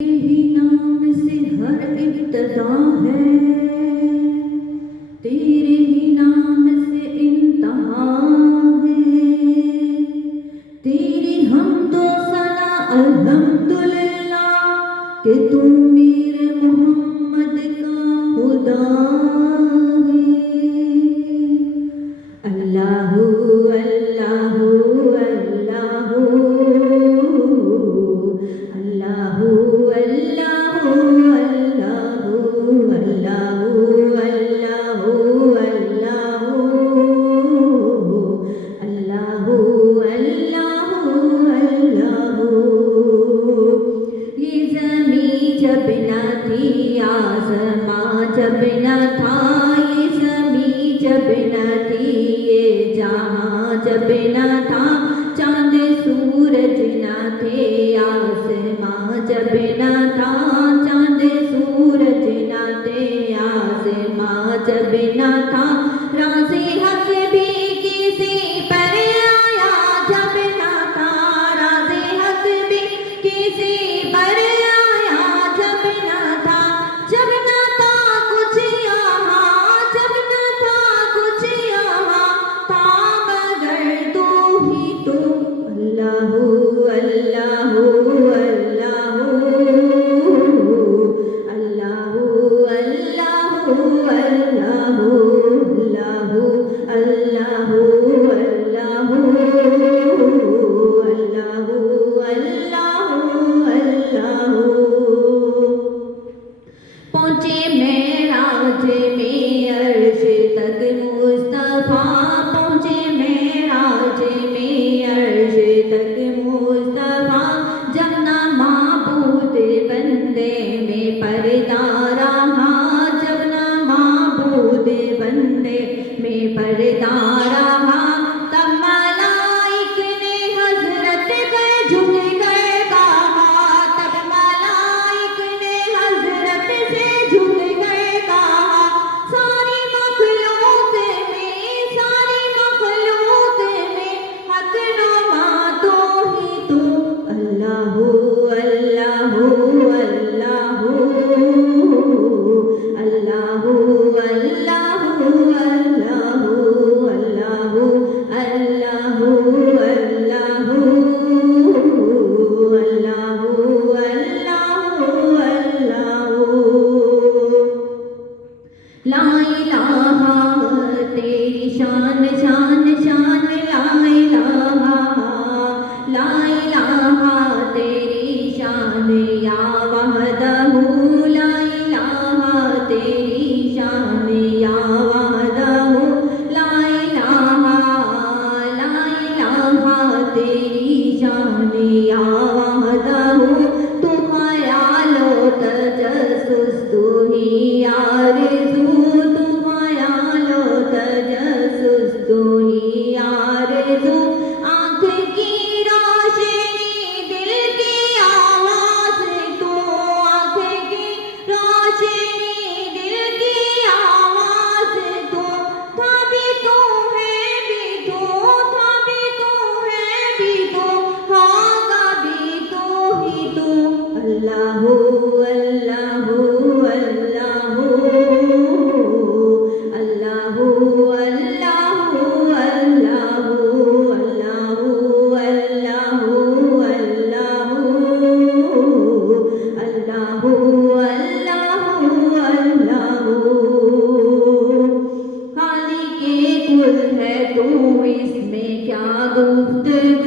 ہی نام سے ہر ابتدا ہے، تیرے ہی نام سے انتہا ہے، تیری حمد و ثنا الحمدللہ کہ تو میرے محمد کا خدا ہے۔ اللہ اللہ اللہ اللہ اللہ یہ زمین جب نہ تھی آسماں جب نہ تھا، یہ زمین جب نہ تھی یہ جہاں جب نہ تھا، چاند سورج نہ تھے آسماں جب نہ تھا، چاند سورج نہ تھے آسماں جب نہ تھا، راز حق بھی کسی پر آیا جب نہ تھا، راز حق بھی کسی پر آیا جب نہ تھا، جب نہ تھا کچھ یہاں، جب نہ تھا کچھ یہاں تھا مگر تو ہی تو۔ اللہ اللہ اللہ اللہ اللہ اللہ اللہ پہنچے معراج میں عرش تک مصطفیٰ، پہنچے معراج میں عرش تک مصطفیٰ، جب نہ معبود بندے میں پردہ رہا، جب نہ معبود بندے میں پردہ رہا، تب ملائک نے حضرت پر جھک کر کہا، تب ملائک نے حضرت سے جھک کر کہا، ساری مخلوق میں، ساری مخلوق میں حق نما تو ہی تو۔ اللہ اللہ اللہ اللہ اللہ لا الہ تیری شان شان شان، لا الہ لا الہ تیری شان یا وحدہ، لا الہ تیری شان یا وحدہ، لا الہ لا الہ تیری شان یا وحدہ، تو خیال و تجسس تو ہی آرزو، تو خیال و تجسس تو ہی آرزو، آنکھ کی روشنی دل کی آواز تو، آنکھ کی روشنی دل کی آواز تو، تھا بھی تو ہے بھی تو، تھا بھی تو ہے بھی تو، ہوگا بھی تو ہی تو۔ اللہ اللہ اللہ اللہ خالق کل ہے تو اس میں کیا گفتگو،